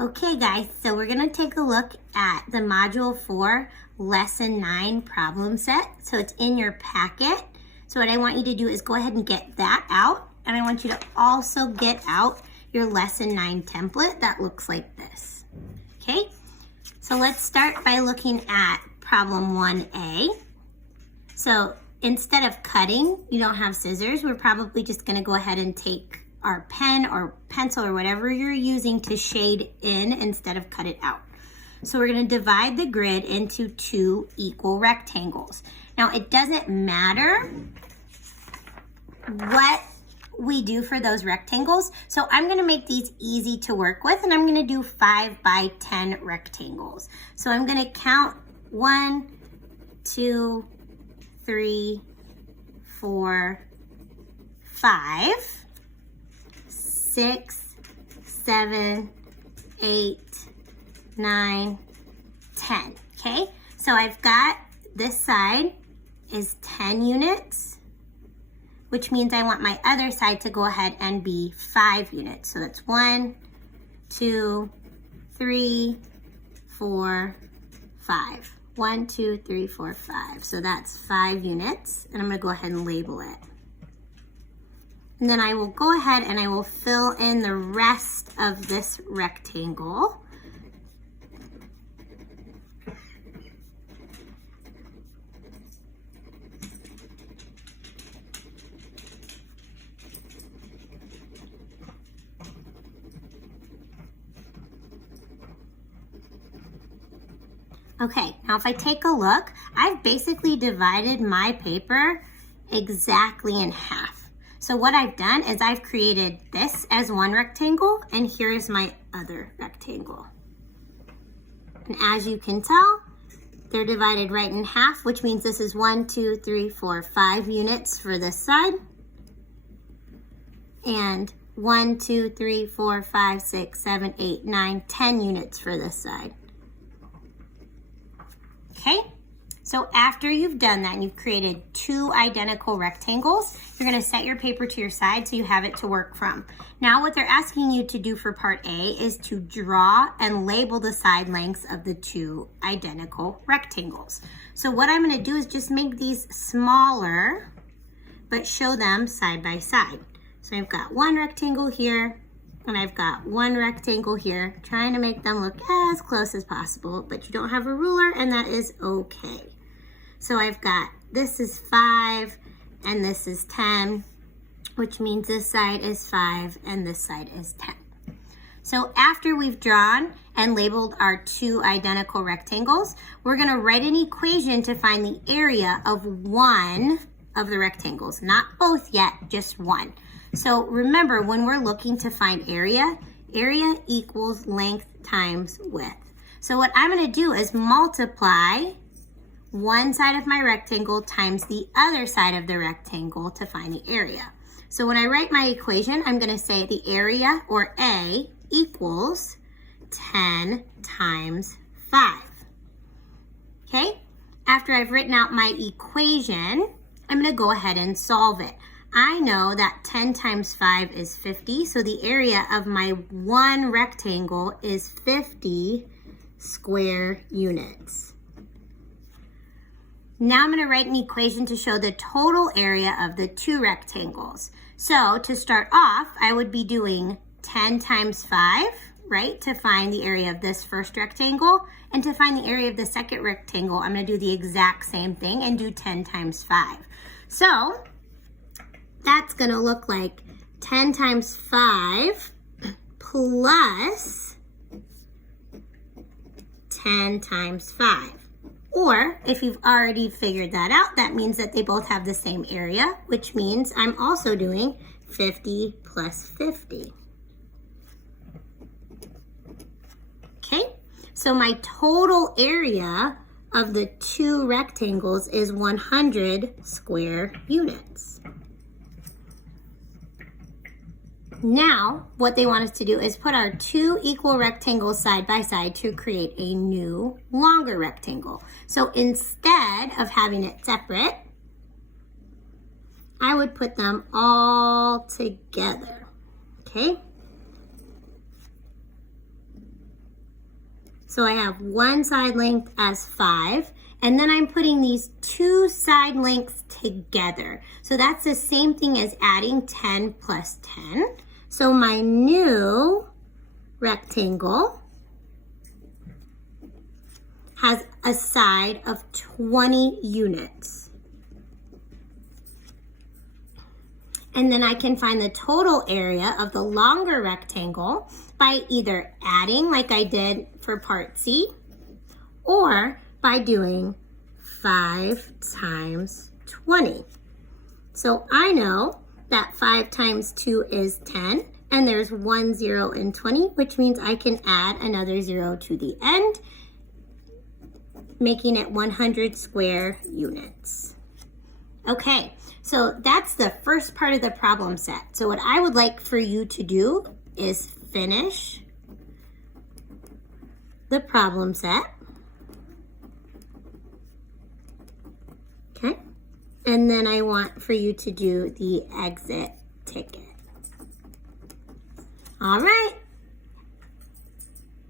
Okay guys, so we're gonna take a look at the Module 4 Lesson 9 problem set. So it's in your packet. So what I want you to do is go ahead and get that out. And I want you to also get out your Lesson 9 template that looks like this. Okay, so let's start by looking at problem 1A. So instead of cutting, you don't have scissors, we're probably just gonna go ahead and take our pen or pencil or whatever you're using to shade in instead of cut it out. So we're going to divide the grid into two equal rectangles. Now it doesn't matter what we do for those rectangles. So I'm going to make these easy to work with, and I'm going to do 5 by 10 rectangles. So I'm going to count 1, 2, 3, 4, 5. 6, 7, 8, 9, 10, okay? So I've got this side is 10 units, which means I want my other side to go ahead and be 5 units. So that's 1, 2, 3, 4, 5. 1, 2, 3, 4, 5. So that's 5 units, and I'm gonna go ahead and label it. And then I will go ahead and I will fill in the rest of this rectangle. Okay, now if I take a look, I've basically divided my paper exactly in half. So what I've done is I've created this as one rectangle, and here's my other rectangle. And as you can tell, they're divided right in half, which means this is 1, 2, 3, 4, 5 units for this side. And 1, 2, 3, 4, 5, 6, 7, 8, 9, 10 units for this side. Okay? So after you've done that and you've created two identical rectangles, you're going to set your paper to your side so you have it to work from. Now what they're asking you to do for part A is to draw and label the side lengths of the two identical rectangles. So what I'm going to do is just make these smaller, but show them side by side. So I've got one rectangle here, and I've got one rectangle here, trying to make them look as close as possible, but you don't have a ruler, and that is okay. So I've got, this is 5 and this is 10, which means this side is 5 and this side is 10. So after we've drawn and labeled our two identical rectangles, we're gonna write an equation to find the area of one of the rectangles, not both yet, just one. So remember, when we're looking to find area, area equals length times width. So what I'm gonna do is multiply one side of my rectangle times the other side of the rectangle to find the area. So when I write my equation, I'm going to say the area, or A, equals 10 times 5. Okay? After I've written out my equation, I'm going to go ahead and solve it. I know that 10 times 5 is 50, so the area of my one rectangle is 50 square units. Now I'm going to write an equation to show the total area of the two rectangles. So to start off, I would be doing 10 times 5, right, to find the area of this first rectangle. And to find the area of the second rectangle, I'm going to do the exact same thing and do 10 times 5. So that's going to look like 10 times 5 plus 10 times 5. Or if you've already figured that out, that means that they both have the same area, which means I'm also doing 50 plus 50. Okay, so my total area of the two rectangles is 100 square units. Now, what they want us to do is put our two equal rectangles side by side to create a new, longer rectangle. So instead of having it separate, I would put them all together, okay? So I have one side length as 5, and then I'm putting these two side lengths together. So that's the same thing as adding 10 plus 10. So my new rectangle has a side of 20 units. And then I can find the total area of the longer rectangle by either adding, like I did for part C, or by doing 5 times 20. So I know that 5 times 2 is 10, and there's 1 0 in 20, which means I can add another 0 to the end, making it 100 square units. Okay, so that's the first part of the problem set. So what I would like for you to do is finish the problem set. Okay, and then I want for you to do the exit ticket. All right.